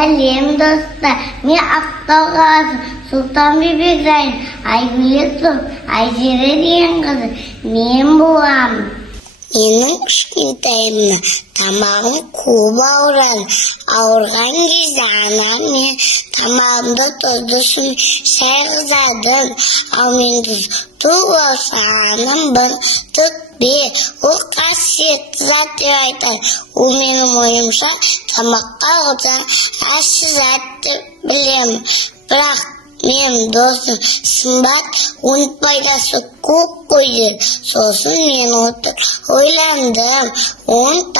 Сәлем достар, мен Ақтау қаласы Сұлтан Бейбекжайын Айгүлек Айжере деген қызы мен боламын. Менің кішкентайымда тамағым көп ауырған кезде анам мен тамағымды тұзды сумен шайғызады. Ал мен тұз болса анам бір төкпе, ол қасиетті зат деп айтады. Ол менің ойымша тамаққа құлсаң ащы зат деп білемін. Бірақ мен досым Сымбат оның пайдасы көп қой деп. Сосын мен ойландым, оның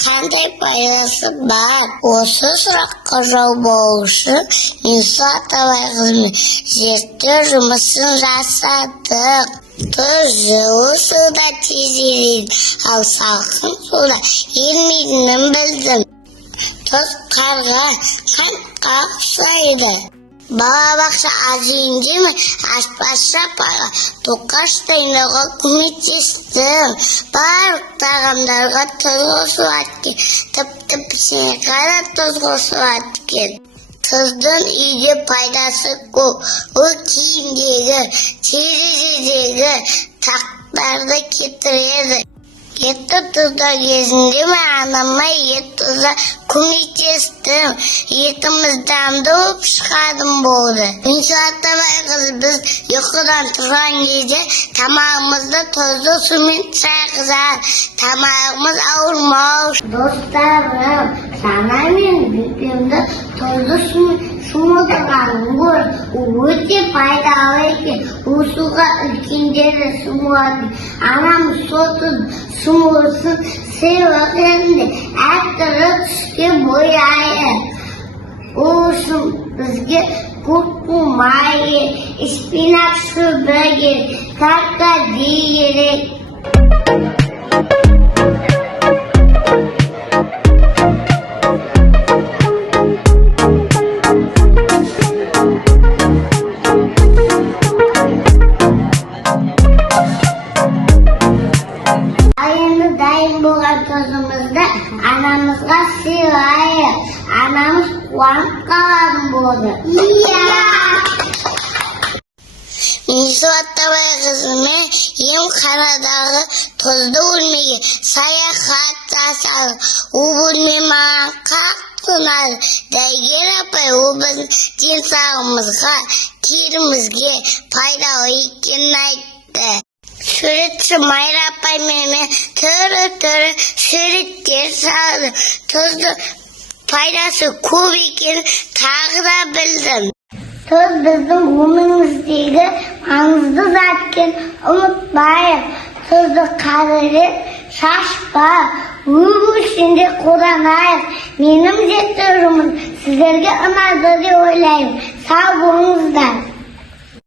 қандай пайдасы бар. Осы сұраққа жауап алу үшін мен Атабайқызымен зерттеу жұмысын жасадық. Тұз жылы суда тез ериді, ал салқын суда ерімейтінін білдім. Тұз қарға, қантқа ұқсайды. Балабақша азүйінде ме аспазшы апайға тоқаш дайындауға көмектестім. Барлық тағамдарға тұз қосылады екен, тіпті пісіңке де тұз қосылады екен. Тұздың үйде пайдасы көп. Ол киімдегі, терезедегі тақтарды кетіреді. Етті тұздау кезінде анама ет тұзда көмектестім. Етіміз дәмді болып шығатын болды. Атабайқыз біз ұйқыдан тұрған кезде тамағымызды тұзды сумен шайғызады. Тамағымыз ауырмау. Достарым, сана мен бүйкемді тұзды сумен шомылдырғанын көр. Ол өте пайдалы екен. Ол суға үлкендері шомылады. Анам шомылысын сыйлық ретінде әртүрлі түске бояйды. Ол үшін бізге күркум майы, шпинат шөбі керек, каркаде керек. Дайын болған тұзымызды анамызға сыйлайық. Анамыз қуанып қалатын болды. Мен Атабайқызымен емханадағы тұзды бөлмеге саяхат жасадық. Ол бөлме маған қатты ұнады. Дәрігер апай ол біздің денсаулығымызға, терімізге пайдалы екенін айтты. Суретші Майра апай менімен түрі суреттер салды. Тұзды пайдасы көп екенін тағы да білдім. Тұз біздің өміріміздегі маңызды зат екенін ұмытпайық. Тұзды қадірлеп, шашпа, өмір ішінде қолданайық. Менің зерттеу жұмысым сіздерге ұнады деп ойлаймын. Сау болыңыздар.